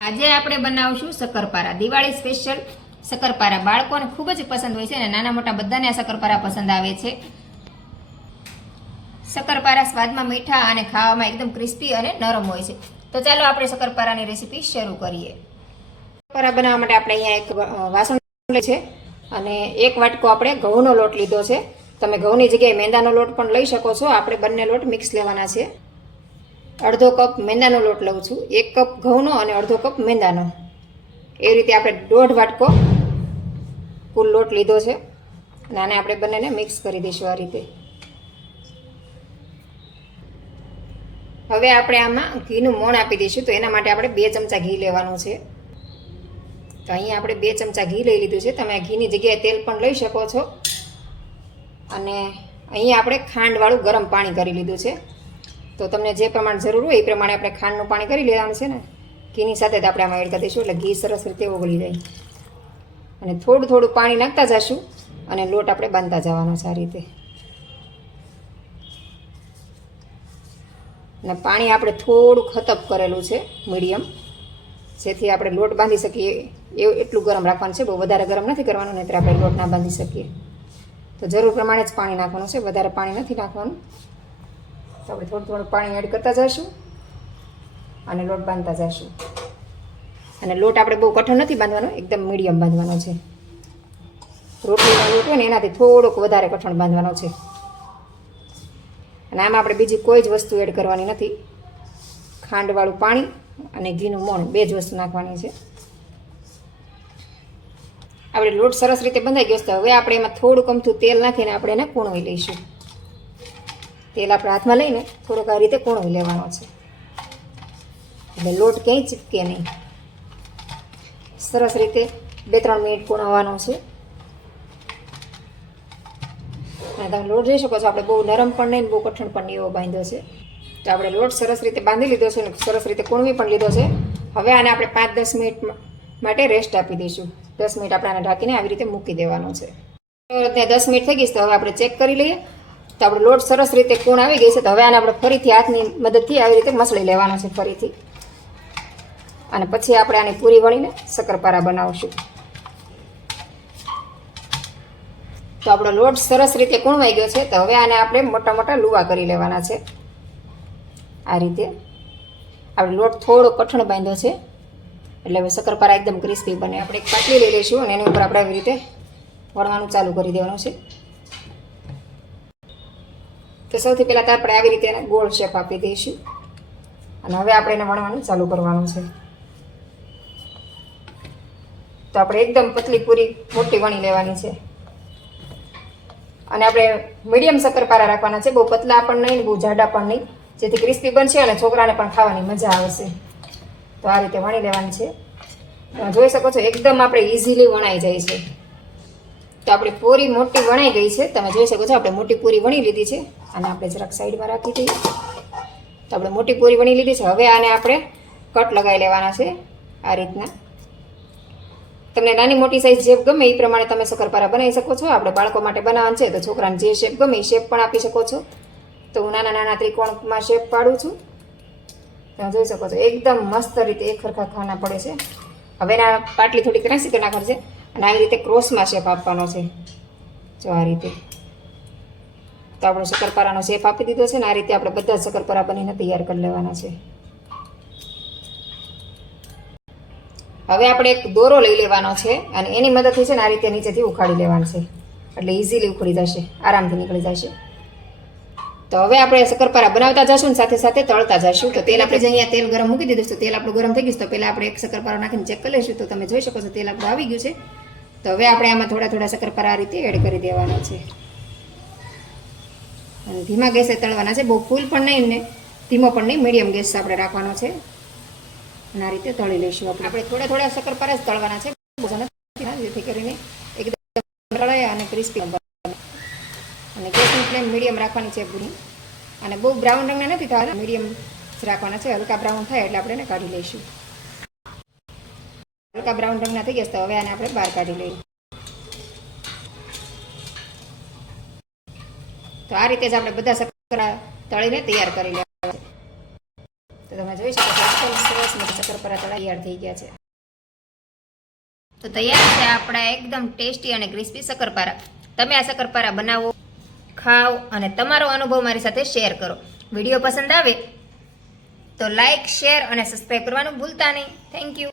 આજે આપણે બનાવશું શક્કરપારા દિવાળી સ્પેશિયલ શક્કરપારા બાળકોને ખૂબ જ પસંદ હોય છે અને નાના મોટા બધાને આ શક્કરપારા પસંદ આવે છે. શક્કરપારા સ્વાદમાં મીઠા અને ખાવામાં એકદમ ક્રિસ્પી અને નરમ હોય છે. તો ચાલો આપણે શક્કરપારાની રેસીપી શરૂ કરીએ. શક્કરપારા બનાવવા માટે આપણે અહીંયા એક વાસણ છે અને એક વાટકો આપણે ઘઉંનો લોટ લીધો છે. તમે ઘઉંની જગ્યાએ મેંદાનો લોટ પણ લઈ શકો છો. આપણે બંને લોટ મિક્સ લેવાના છે. અડધો કપ મેંદાનો લોટ લઉં છું. એક કપ ઘઉંનો અને અડધો કપ મેંદાનો. એ રીતે આપણે દોઢ વાટકો કુલ લોટ લીધો છે. અને આને આપણે બંનેને મિક્સ કરી દઈશું આ રીતે. હવે આપણે આમાં ઘીનું મોણ આપી દઈશું. તો એના માટે આપણે બે ચમચા ઘી લેવાનું છે. તો અહીંયા આપણે બે ચમચા ઘી લઈ લીધું છે. તમે ઘીની જગ્યાએ તેલ પણ લઈ શકો છો. અને અહીંયા આપણે ખાંડવાળું ગરમ પાણી કરી લીધું છે. તો તમને જે પ્રમાણે જરૂર હોય એ પ્રમાણે આપણે ખાંડનું પાણી કરી લેવાનું છે ને, ઘીની સાથે જ આપણે આમાં એડ કરી દઈશું એટલે ઘી સરસ રીતે ઓગળી જાય. અને થોડું થોડું પાણી નાખતા જશું અને લોટ આપણે બાંધતા જવાનો આ રીતે. અને પાણી આપણે થોડું ખતપ કરેલું છે, મીડિયમ, જેથી આપણે લોટ બાંધી શકીએ. એવું એટલું ગરમ રાખવાનું છે, બહુ વધારે ગરમ નથી કરવાનું નહીં આપણે લોટ ના બાંધી શકીએ. તો જરૂર પ્રમાણે જ પાણી નાખવાનું છે, વધારે પાણી નથી નાખવાનું. તો હવે થોડું થોડું પાણી એડ કરતા જઈશું અને લોટ બાંધતા જઈશું અને લોટ આપણે બહુ કઠણ નથી બાંધવાનો, એકદમ મીડિયમ બાંધવાનો છે. રોટલીનો લોટ હોય ને એનાથી થોડોક વધારે કઠણ બાંધવાનો છે. અને આમાં આપણે બીજી કોઈ જ વસ્તુ એડ કરવાની નથી. ખાંડવાળું પાણી અને ઘીનું મોણ, બે જ વસ્તુ નાખવાની છે. આપણે લોટ સરસ રીતે બંધાઈ ગયો છે હવે આપણે એમાં થોડુંક અમથું તેલ નાખીને આપણે એને કૂણવી લઈશું. તેલ આપણે હાથમાં લઈને થોડોક આ રીતે કૂણવી લેવાનો છે? એટલે લોટ ક્યાંય ચીપકે નહીં. સરસ રીતે બે ત્રણ મિનિટ કૂણવવાનો છે. અને તમે લોટ જોઈ શકો છો, આપણે બહુ નરમ પણ નહીં બહુ કઠણ પણ નહીં એવો બાંધ્યો છે. તો આપણે લોટ સરસ રીતે બાંધી લીધો છે અને સરસ રીતે કૂણવી પણ લીધો છે. હવે આને આપણે પાંચ દસ મિનિટ માટે રેસ્ટ આપી દઈશું. દસ મિનિટ આપણે આને ઢાંકીને આવી રીતે મૂકી દેવાનો છે. દસ મિનિટ થઈ ગઈ તો હવે આપણે ચેક કરી લઈએ. તો આપણો લોટ સરસ રીતે કૂણ આવી ગઈ છે, તો હવે આને આપણે ફરીથી હાથની મદદથી આવી રીતે મસળી લેવાનો છે ફરીથી. અને પછી આપણે આની પૂરી વણીને શક્કરપારા બનાવશું. તો આપણો લોટ સરસ રીતે કૂણવાઈ ગયો છે, તો હવે આને આપણે મોટા મોટા લુવા કરી લેવાના છે. આ રીતે આપણે લોટ થોડો કઠણ બાંધ્યો છે, એટલે હવે શક્કરપારા એકદમ ક્રિસ્પી બને. આપણે એક પાટલી લઈ લઈશું અને એની ઉપર આપણે આવી રીતે વણવાનું ચાલુ કરી દેવાનું છે. તો સૌથી પહેલાં તો આપણે આવી રીતે એને ગોળ શેપ આપી દઈશું. અને હવે આપણે એને વણવાનું ચાલુ કરવાનું છે. તો આપણે એકદમ પતલી પૂરી મોટી વણી લેવાની છે. અને આપણે મીડિયમ શક્કરપારા રાખવાના છે. બહુ પતલા પણ નહીં, બહુ જાડા પણ નહીં. જેથી ક્રિસ્પી બનશે અને છોકરાને પણ ખાવાની મજા આવશે. તો આ રીતે વણી લેવાની છે. જોઈ શકો છો, એકદમ આપણે ઇઝીલી વણાઈ જાય છે. તો આપણી પૂરી મોટી વણાઈ ગઈ છે. તમે જોઈ શકો છો, આપણે મોટી પૂરી વણી લીધી છે. અને આપણે જરાક સાઈડમાં રાખી દઈએ. તો આપણે મોટી પૂરી વણી લીધી છે. હવે આને આપણે કટ લગાવી લેવાના છે આ રીતના. તમને નાની મોટી સાઈઝ શેપ ગમે એ પ્રમાણે તમે શક્કરપારા બનાવી શકો છો. આપણે બાળકો માટે બનાવવાનું છે તો છોકરાને જે શેપ ગમે એ શેપ પણ આપી શકો છો. તો હું નાના નાના ત્રિકોણમાં શેપ પાડું છું. તમે જોઈ શકો છો, એકદમ મસ્ત રીતે એક ખરખા ખાના પડે છે. હવે એના પાટલી થોડી ક્રાસી તો નાખવાની છે. અને આવી રીતે ક્રોસમાં શેપ આપવાનો છે. જો આ રીતે. તો આપણો શક્કરપારાનો શેપ આપી દીધો છે ને, આ રીતે આપણે બધા શક્કરપારા બનીને તૈયાર કરી લેવાના છે. હવે આપણે એક દોરો લઈ લેવાનો છે અને એની મદદથી છે ને આ રીતે નીચેથી ઉખાડી લેવાનો છે. એટલે ઇઝીલી ઉખડી જશે, આરામથી નીકળી જશે. તો હવે આપણે શક્કરપારા બનાવતા જશું ને સાથે સાથે તળતા જશું. તો તેલ આપણે જે અહીંયા તેલ ગરમ મૂકી દીધું તો તેલ આપણું ગરમ થઈ ગયું તો પહેલાં આપણે એક શક્કરપારો નાખીને ચેક કરી લઈશું. તો તમે જોઈ શકો છો તેલ આપણું આવી ગયું છે. તો હવે આપણે આમાં થોડા થોડા શક્કરપારા આ રીતે એડ કરી દેવાના છે. અને ધીમા ગેસે તળવાના છે. બહુ ફૂલ પણ નહીં ને, ધીમો પણ નહીં, મીડિયમ ગેસ આપણે રાખવાનો છે. અને આ રીતે તળી લઈશું આપણે. આપણે થોડા થોડા શક્કરપારા જ તળવાના છે. જેથી કરીને એકદમ તળાય અને ક્રિસ્પી અને ગેસની ફ્લેમ મીડિયમ રાખવાની છે પૂરી. અને બહુ બ્રાઉન રંગના નથી થવાના, મીડિયમ રાખવાના છે. હલકા બ્રાઉન થાય એટલે આપણે એને કાઢી લઈશું. હલકા બ્રાઉન રંગના થઈ ગયા તો હવે આને આપણે બહાર કાઢી લઈએ. તો આ રીતે જ આપણે બધા શક્કરા તળીને તૈયાર કરી લેવા છે. તો તમે જોઈ શકો છો, એકદમ સરસ મજા તળા તૈયાર થઈ ગયા છે. તો તૈયાર છે આપણા એકદમ ટેસ્ટી અને ક્રિસ્પી શક્કરપારા તમે આ શક્કરપારા બનાવો, ખાઓ અને તમારો અનુભવ મારી સાથે શેર કરો. વીડિયો પસંદ આવે તો લાઈક, શેર અને સબસ્ક્રાઈબ કરવાનું ભૂલતા નહીં. Thank you